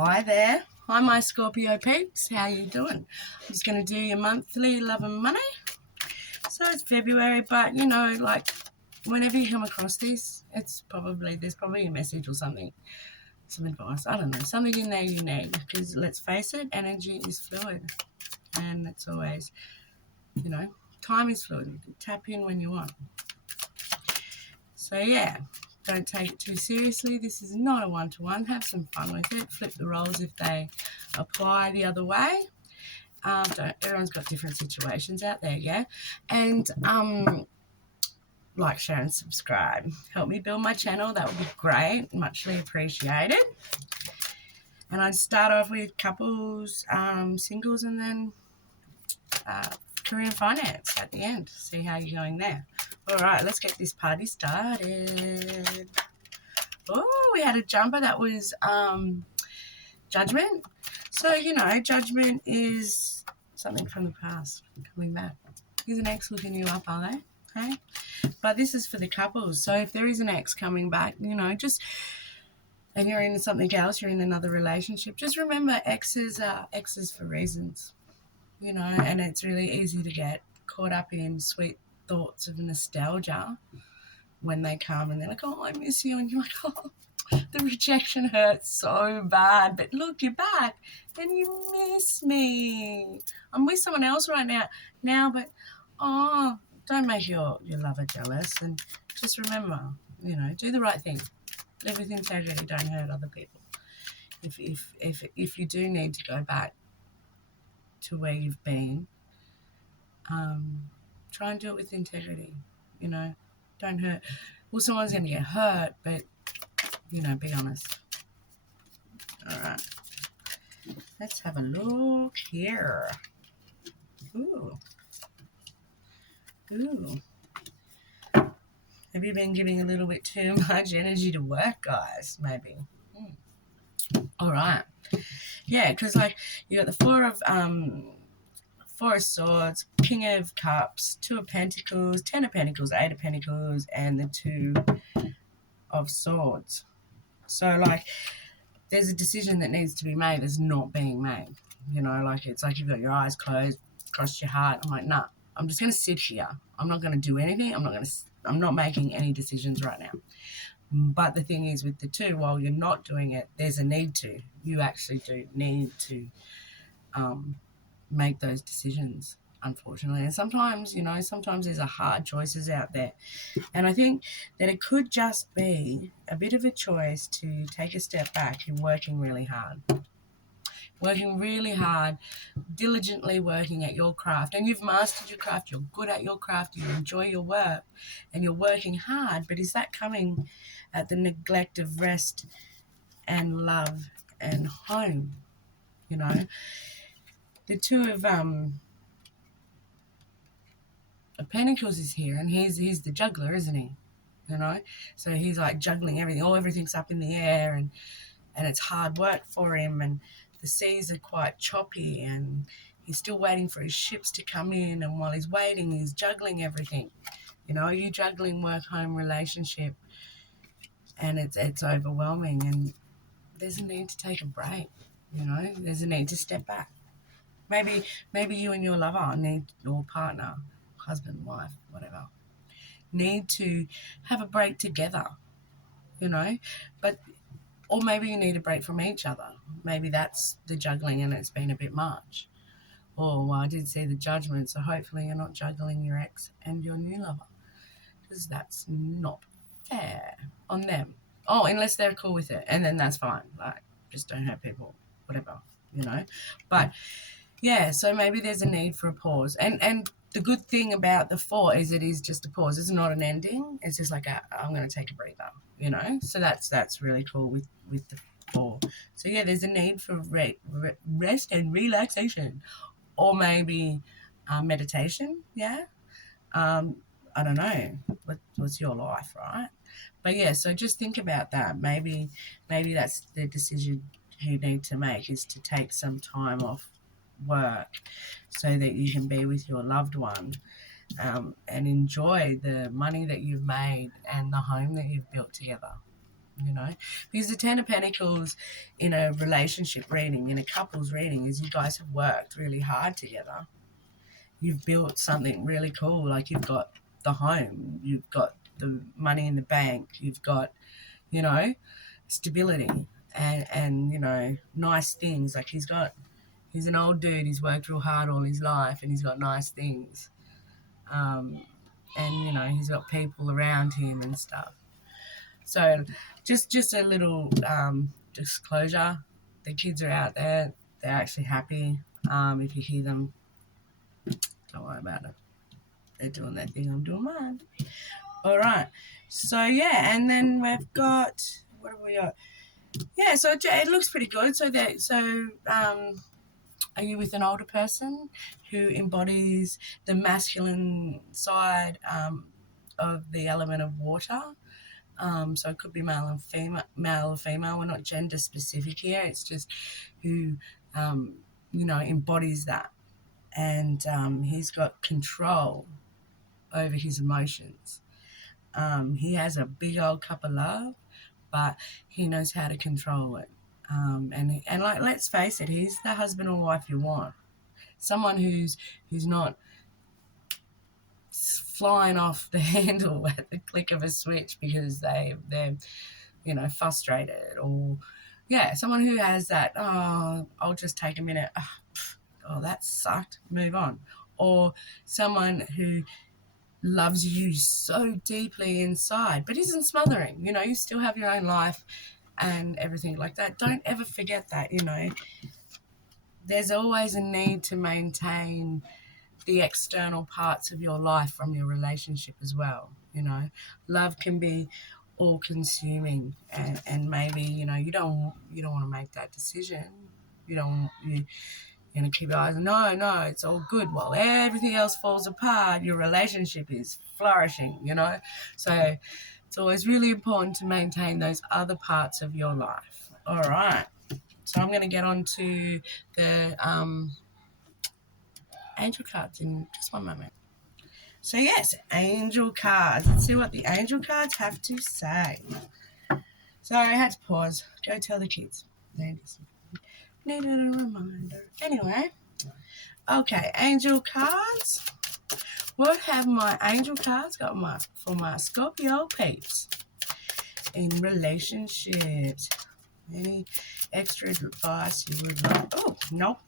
Hi there. Hi, my Scorpio peeps. How you doing? I'm just going to do your monthly love and money. So it's February, but like whenever you come across this, there's probably a message or something, some advice. I don't know, something in there you need, because let's face it, energy is fluid, and it's always, time is fluid. You can tap in when you want. So yeah. Don't take it too seriously. This is not a one-to-one. Have some fun with it. Flip the roles if they apply the other way. Everyone's got different situations out there, yeah? And like, share, and subscribe. Help me build my channel. That would be great. Muchly appreciated. And I'd start off with couples, singles, and then career and finance at the end. See how you're going there. All right, let's get this party started. Oh, we had a jumper that was judgment. So, judgment is something from the past coming back. Is an ex looking you up, are they? Hey? But this is for the couples. So if there is an ex coming back, and you're in something else, you're in another relationship, just remember exes are exes for reasons, and it's really easy to get caught up in sweet thoughts of nostalgia when they come and they're like, oh, I miss you. And you're like, oh, the rejection hurts so bad. But look, you're back and you miss me. I'm with someone else right now, but, oh, don't make your lover jealous. And just remember, do the right thing. Live with integrity. Don't hurt other people. If you do need to go back to where you've been, try and do it with integrity. Don't hurt. Well, someone's going to get hurt, but, be honest. All right. Let's have a look here. Ooh. Have you been giving a little bit too much energy to work, guys? Maybe. All right. Yeah, because, you got the Four of Swords, King of Cups, Two of Pentacles, Ten of Pentacles, Eight of Pentacles, and the Two of Swords. So, there's a decision that needs to be made that's not being made. It's like you've got your eyes closed, crossed your heart. I'm like, nah, I'm just going to sit here. I'm not going to do anything. I'm not making any decisions right now. But the thing is, with the two, while you're not doing it, there's a need to. You actually do need to make those decisions, unfortunately. And sometimes, sometimes there's hard choices out there. And I think that it could just be a bit of a choice to take a step back. You're working really hard, diligently working at your craft. And you've mastered your craft. You're good at your craft. You enjoy your work and you're working hard. But is that coming at the neglect of rest and love and home? The Two of Pentacles is here, and he's the juggler, isn't he? So he's like juggling everything. Everything's up in the air, and it's hard work for him, and the seas are quite choppy, and he's still waiting for his ships to come in, and while he's waiting, he's juggling everything. You juggling work, home, relationship, and it's overwhelming, and there's a need to take a break. There's a need to step back. Maybe you and your lover need, or partner, husband, wife, whatever, need to have a break together, or maybe you need a break from each other. Maybe that's the juggling and it's been a bit much. Well, I did see the Judgment, so hopefully you're not juggling your ex and your new lover, because that's not fair on them. Oh, unless they're cool with it, and then that's fine. Just don't hurt people, whatever, But yeah, so maybe there's a need for a pause. And the good thing about the Four is it is just a pause. It's not an ending. It's just like I'm going to take a breather, So that's really cool with the Four. So yeah, there's a need for rest and relaxation, or maybe meditation. Yeah. I don't know. What's your life, right? But yeah, so just think about that. Maybe that's the decision you need to make, is to take some time off work so that you can be with your loved one, and enjoy the money that you've made and the home that you've built together. you know, because the Ten of Pentacles in a relationship reading, in a couples reading, is you guys have worked really hard together. You've built something really cool. Like you've got the home, you've got the money in the bank, you've got, you know, stability and you know, nice things. Like he's an old dude, he's worked real hard all his life and he's got nice things. And you know, he's got people around him and stuff. So just a little disclosure, the kids are out there, they're actually happy. If you hear them, don't worry about it. They're doing their thing, I'm doing mine. All right. So, yeah, and then we've got, what have we got? Yeah, so it looks pretty good. Are you with an older person who embodies the masculine side of the element of water? So it could be male or female. We're not gender specific here. It's just who, you know, embodies that. And he's got control over his emotions. He has a big old cup of love, but he knows how to control it. And like, let's face it, he's the husband or wife you want. Someone who's not flying off the handle at the click of a switch because they're you know, frustrated, or yeah, someone who has that, oh, I'll just take a minute, oh, that sucked, move on. Or someone who loves you so deeply inside but isn't smothering. You know, you still have your own life and everything like that. Don't ever forget that, you know. There's always a need to maintain the external parts of your life from your relationship as well. You know, love can be all consuming, and maybe, you know, you don't want to make that decision. You're going to keep your eyes, no, it's all good while everything else falls apart. Your relationship is flourishing, you know. So it's always really important to maintain those other parts of your life. All right, so I'm going to get on to the angel cards in just one moment. So yes, angel cards. Let's see what the angel cards have to say. Sorry, I had to pause. Go tell the kids. They needed a reminder. Anyway, okay, angel cards. What have my angel cards got for my Scorpio peeps in relationships? Any extra advice you would like? Oh, nope.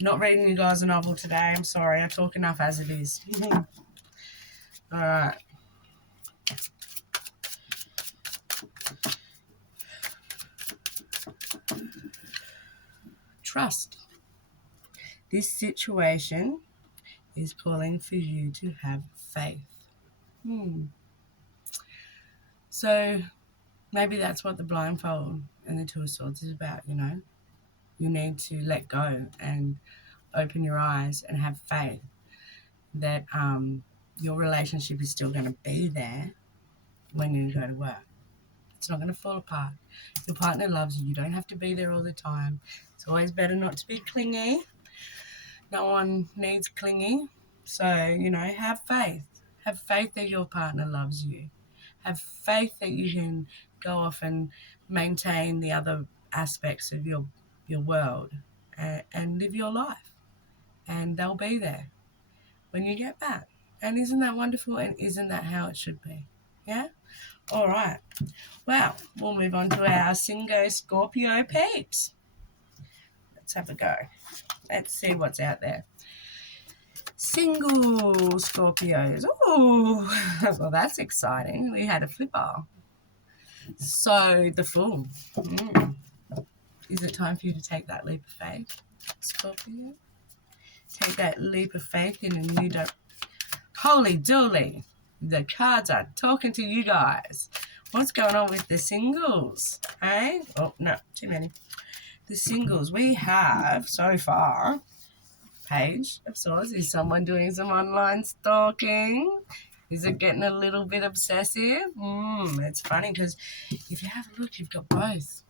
Not reading you guys a novel today. I'm sorry. I talk enough as it is. All right. Trust. This situation is calling for you to have faith. So maybe that's what the blindfold and the Two of Swords is about, you know. You need to let go and open your eyes and have faith that your relationship is still going to be there when you go to work. It's not going to fall apart. Your partner loves you. You don't have to be there all the time. It's always better not to be clingy. No one needs clingy. So, you know, have faith. Have faith that your partner loves you. Have faith that you can go off and maintain the other aspects of your world and live your life. And they'll be there when you get back. And isn't that wonderful? And isn't that how it should be? Yeah? All right. Well, we'll move on to our single Scorpio peeps. Let's have a go. Let's see what's out there. Single Scorpios. Oh, well, that's exciting. We had a flipper. So, the Fool. Is it time for you to take that leap of faith, Scorpio? Take that leap of faith in a new Holy dooly. The cards are talking to you guys. What's going on with the singles? Hey? Oh, no, too many. The singles we have so far. Page of Swords. Is someone doing some online stalking? Is it getting a little bit obsessive? It's funny because if you have a look, you've got both.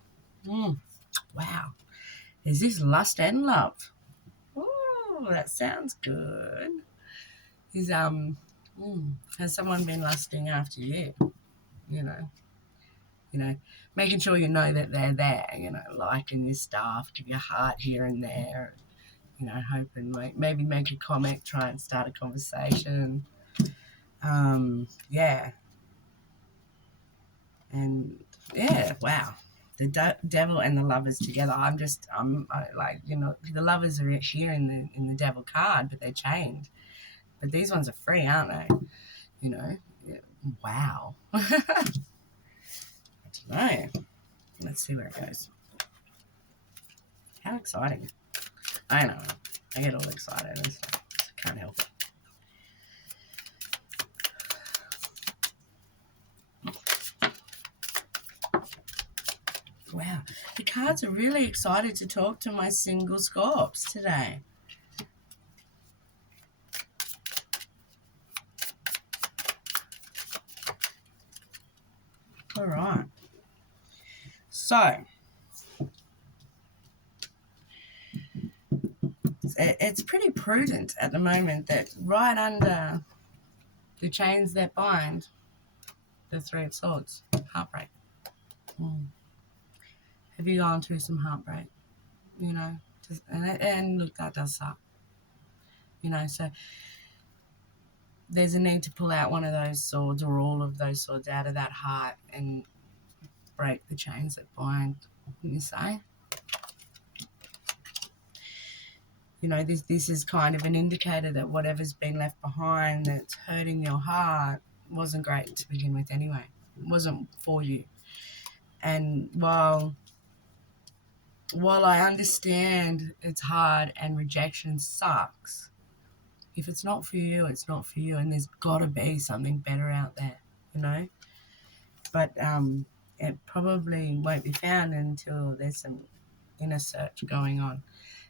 Wow. Is this lust and love? Ooh, that sounds good. Is has someone been lusting after you? You know, making sure you know that they're there, liking your stuff, give your heart here and there, hoping maybe make a comment, try and start a conversation. Yeah. And yeah, wow. The devil and the lovers together. The lovers are here in the devil card, but they're chained. But these ones are free, aren't they? Yeah. Wow. I don't know. Let's see where it goes. How exciting. I know. I get all excited and stuff. I can't help it. Wow. The cards are really excited to talk to my single Scorps today. All right. So, it's pretty prudent at the moment that right under the chains that bind, the Three of Swords, heartbreak. Have you gone through some heartbreak? And look, that does suck. So there's a need to pull out one of those swords or all of those swords out of that heart and break the chains that bind, wouldn't you say? This is kind of an indicator that whatever's been left behind that's hurting your heart wasn't great to begin with anyway. It wasn't for you. And while I understand it's hard and rejection sucks, if it's not for you, it's not for you, and there's got to be something better out there, But it probably won't be found until there's some inner search going on.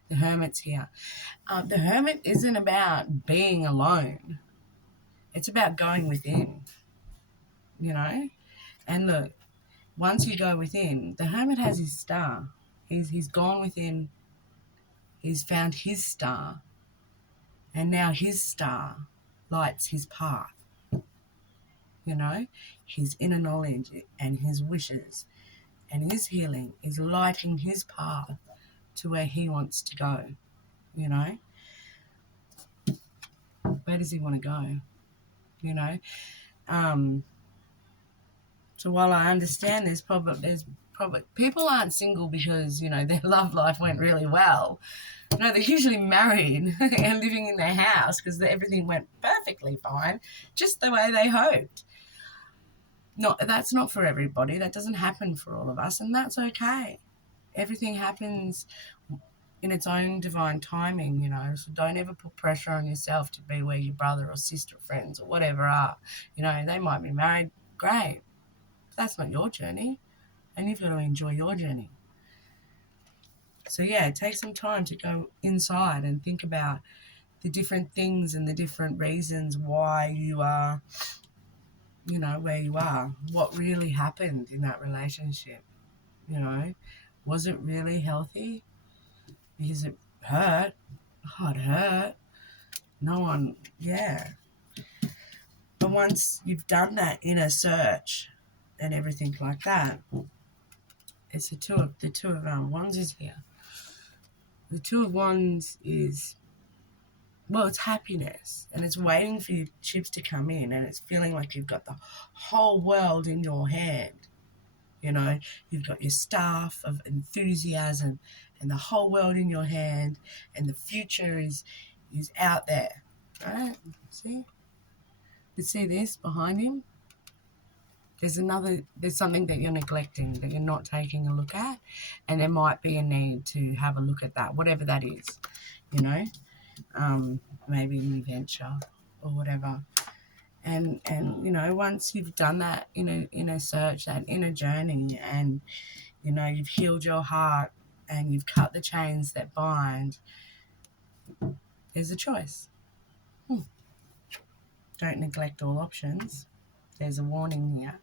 The Hermit's here. The Hermit isn't about being alone. It's about going within, And look, once you go within, the Hermit has his star. He's gone within. He's found his star. And now his star lights his path. His inner knowledge and his wishes and his healing is lighting his path to where he wants to go. Where does he want to go? So while I understand there's probably people aren't single because their love life went really well. They're usually married and living in their house because everything went perfectly fine, just the way they hoped. No, that's not for everybody. That doesn't happen for all of us, and that's okay. Everything happens in its own divine timing, so don't ever put pressure on yourself to be where your brother or sister or friends or whatever are. They might be married, great. That's not your journey, and you've got to enjoy your journey. So yeah, take some time to go inside and think about the different things and the different reasons why you are, where you are. What really happened in that relationship? Was it really healthy? Because it hurt. Oh, it hurt. No one, yeah. But once you've done that inner search and everything like that, it's the two of Wands is here. The Two of Wands is, it's happiness, and it's waiting for your chips to come in, and it's feeling like you've got the whole world in your hand. You've got your staff of enthusiasm and the whole world in your hand, and the future is out there, right? See? You see this behind him? There's something that you're neglecting, that you're not taking a look at, and there might be a need to have a look at that, whatever that is, maybe a new venture or whatever. And once you've done that inner search, that inner journey, and you've healed your heart and you've cut the chains that bind, there's a choice. Don't neglect all options. There's a warning here.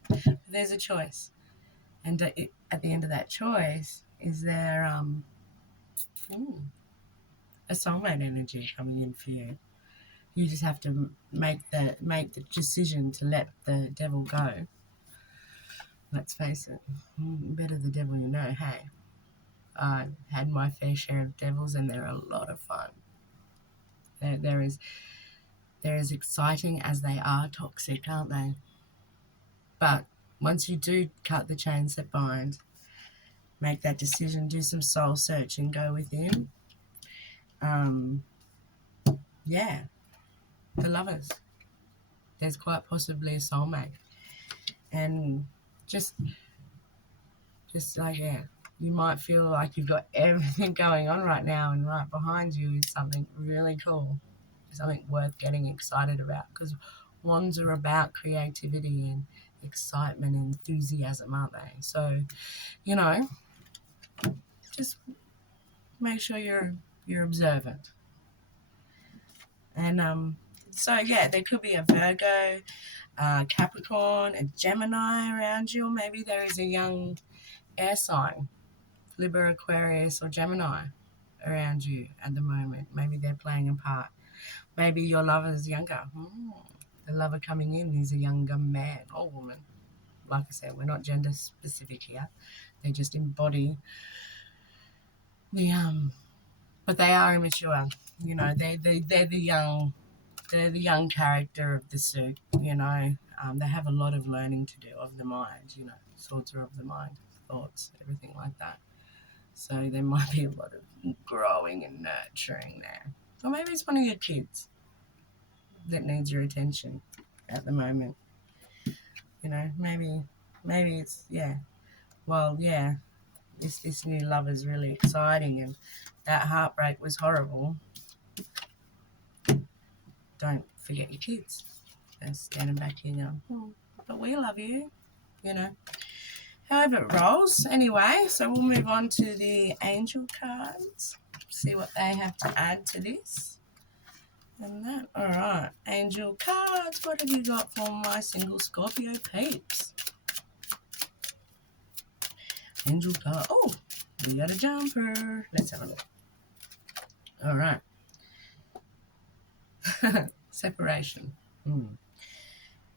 There's a choice. And at the end of that choice is there a soulmate energy coming in for you. You just have to make the decision to let the devil go. let's face it, better the devil you know. Hey, I've had my fair share of devils, and they're a lot of fun. They're as exciting as they are toxic, aren't they? But once you do cut the chains that bind, make that decision, do some soul searching, go within. Yeah, the lovers. There's quite possibly a soulmate, and just like, yeah, you might feel like you've got everything going on right now, and right behind you is something really cool, something worth getting excited about, because wands are about creativity and excitement and enthusiasm, aren't they? So, you know, just make sure you're observant. And so yeah, there could be a Virgo, Capricorn, a Gemini around you, or maybe there is a young air sign, Libra, Aquarius, or Gemini around you at the moment. Maybe they're playing a part. Maybe your lover is younger. The lover coming in is a younger man or woman. Like I said, we're not gender specific here. They just embody the but they are immature. You know, they're the young character of the suit. You know, they have a lot of learning to do of the mind. You know, thoughts are of the mind, thoughts, everything like that. So there might be a lot of growing and nurturing there. Or maybe it's one of your kids that needs your attention at the moment. You know, maybe it's, yeah. Well, yeah, this new love is really exciting, and that heartbreak was horrible. Don't forget your kids. They're standing back here going, but we love you, you know. However it rolls. Anyway, so we'll move on to the angel cards, see what they have to add to this. And that, all right, angel cards, what have you got for my single Scorpio peeps? Angel card, oh, we got a jumper. Let's have a look. All right. Separation.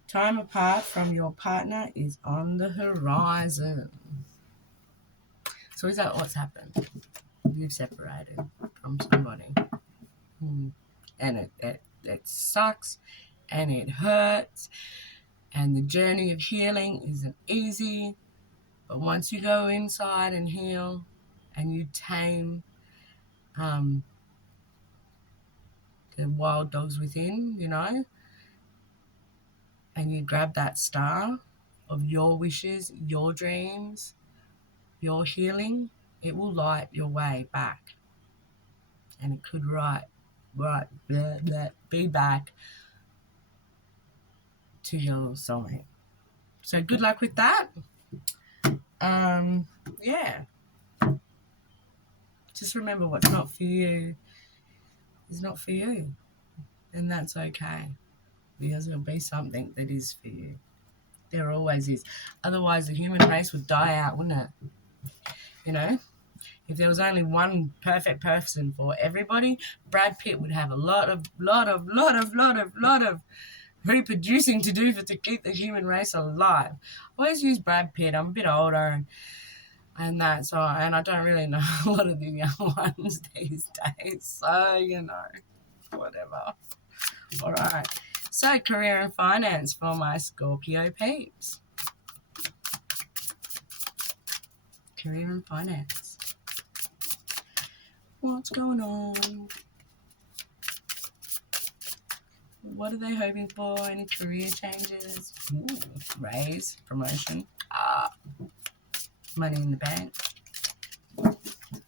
Time apart from your partner is on the horizon. So is that what's happened? You've separated from somebody. And it sucks, and it hurts, and the journey of healing isn't easy. But once you go inside and heal, and you tame the wild dogs within, you know, and you grab that star of your wishes, your dreams, your healing, it will light your way back. And it could be back to your soulmate. So good luck with that. Yeah. Just remember, what's not for you is not for you. And that's okay. Because there'll be something that is for you. There always is. Otherwise, the human race would die out, wouldn't it? You know? If there was only one perfect person for everybody, Brad Pitt would have a lot of reproducing to do to keep the human race alive. I always use Brad Pitt. I'm a bit older and that, so, and I don't really know a lot of the young ones these days. So, you know, whatever. All right. So, career and finance for my Scorpio peeps. Career and finance. What's going on? What are they hoping for? Any career changes? Raise, promotion. Money in the bank.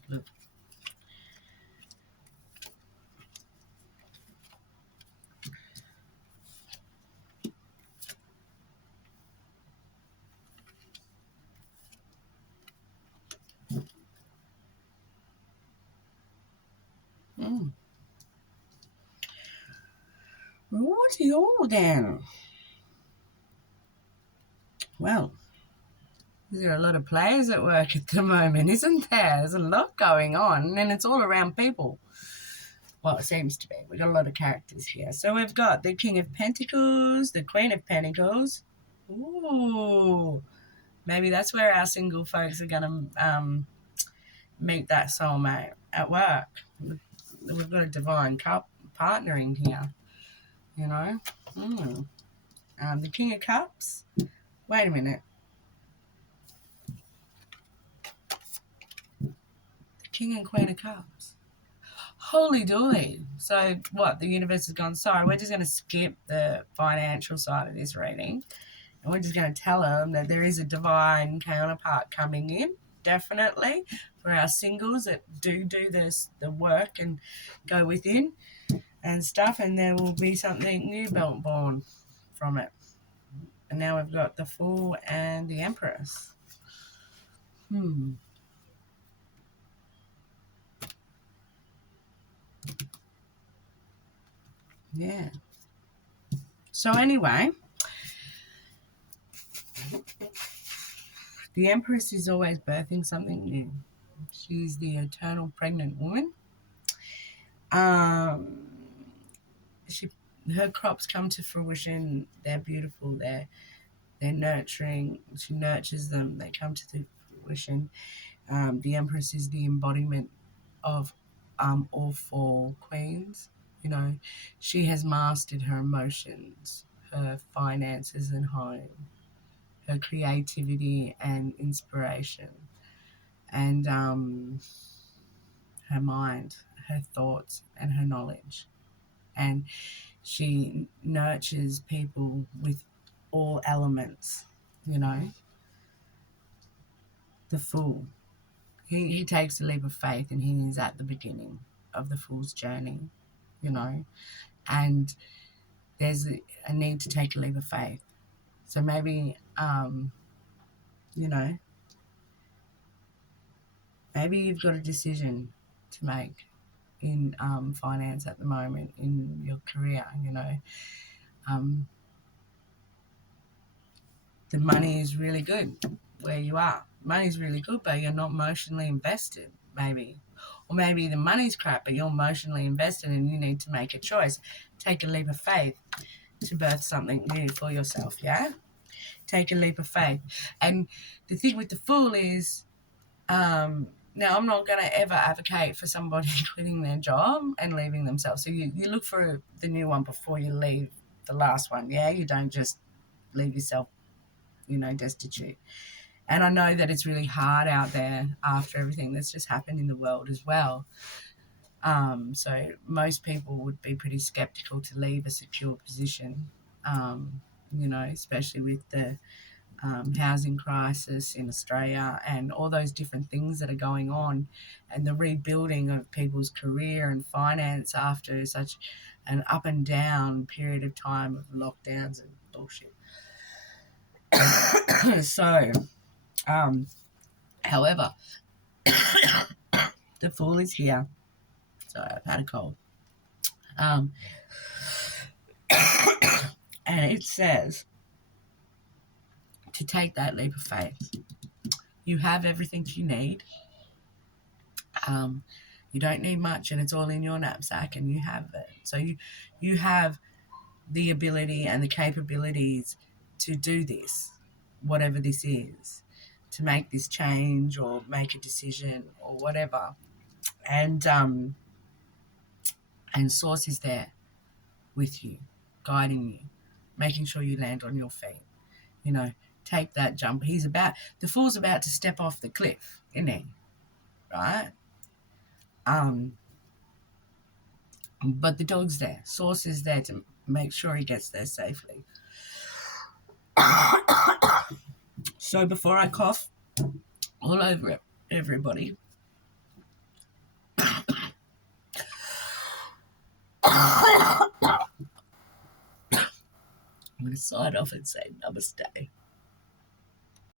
Look. Righty all then. Well, there are a lot of players at work at the moment, isn't there? There's a lot going on, and it's all around people. Well, it seems to be. We've got a lot of characters here. So we've got the King of Pentacles, the Queen of Pentacles. Ooh, Maybe that's where our single folks are going to meet that soulmate at work. We've got a divine partnering here, you know. The King of Cups. Wait a minute. The King and Queen of Cups. Holy dooly. So what? The universe has gone, sorry, we're just going to skip the financial side of this reading. And we're just going to tell them that there is a divine counterpart coming in, definitely, for our singles that do this, the work and go within and stuff. And there will be something new born from it. And now we've got the Fool and the Empress. Yeah. So anyway, the Empress is always birthing something new. She's the eternal pregnant woman. Her crops come to fruition. They're beautiful. They're nurturing. She nurtures them. They come to fruition. The Empress is the embodiment of all four queens. You know, she has mastered her emotions, her finances and home, her creativity and inspiration, and her mind, her thoughts, and her knowledge. And she nurtures people with all elements, you know. The Fool. He takes a leap of faith, and he is at the beginning of the Fool's journey, you know. And there's a need to take a leap of faith. So maybe, you know, maybe you've got a decision to make in finance at the moment, in your career, you know. The money is really good where you are. Money's really good, but you're not emotionally invested, maybe. Or maybe the money's crap, but you're emotionally invested and you need to make a choice. Take a leap of faith to birth something new for yourself, yeah? Take a leap of faith. And the thing with the Fool is, now I'm not going to ever advocate for somebody quitting their job and leaving themselves. So you look for the new one before you leave the last one, yeah? You don't just leave yourself, you know, destitute. And I know that it's really hard out there after everything that's just happened in the world as well. So most people would be pretty skeptical to leave a secure position, you know, especially with the housing crisis in Australia and all those different things that are going on, and the rebuilding of people's career and finance after such an up and down period of time of lockdowns and bullshit. So, however, the Fool is here. Sorry, I've had a cold. And it says to take that leap of faith. You have everything you need. You don't need much, and it's all in your knapsack, and you have it. So you have the ability and the capabilities to do this, whatever this is, to make this change or make a decision or whatever. And Source is there with you, guiding you, making sure you land on your feet. You know, take that jump. The Fool's about to step off the cliff, isn't he? Right? But the dog's there. Source is there to make sure he gets there safely. So before I cough all over everybody, I'm going to sign off and say namaste.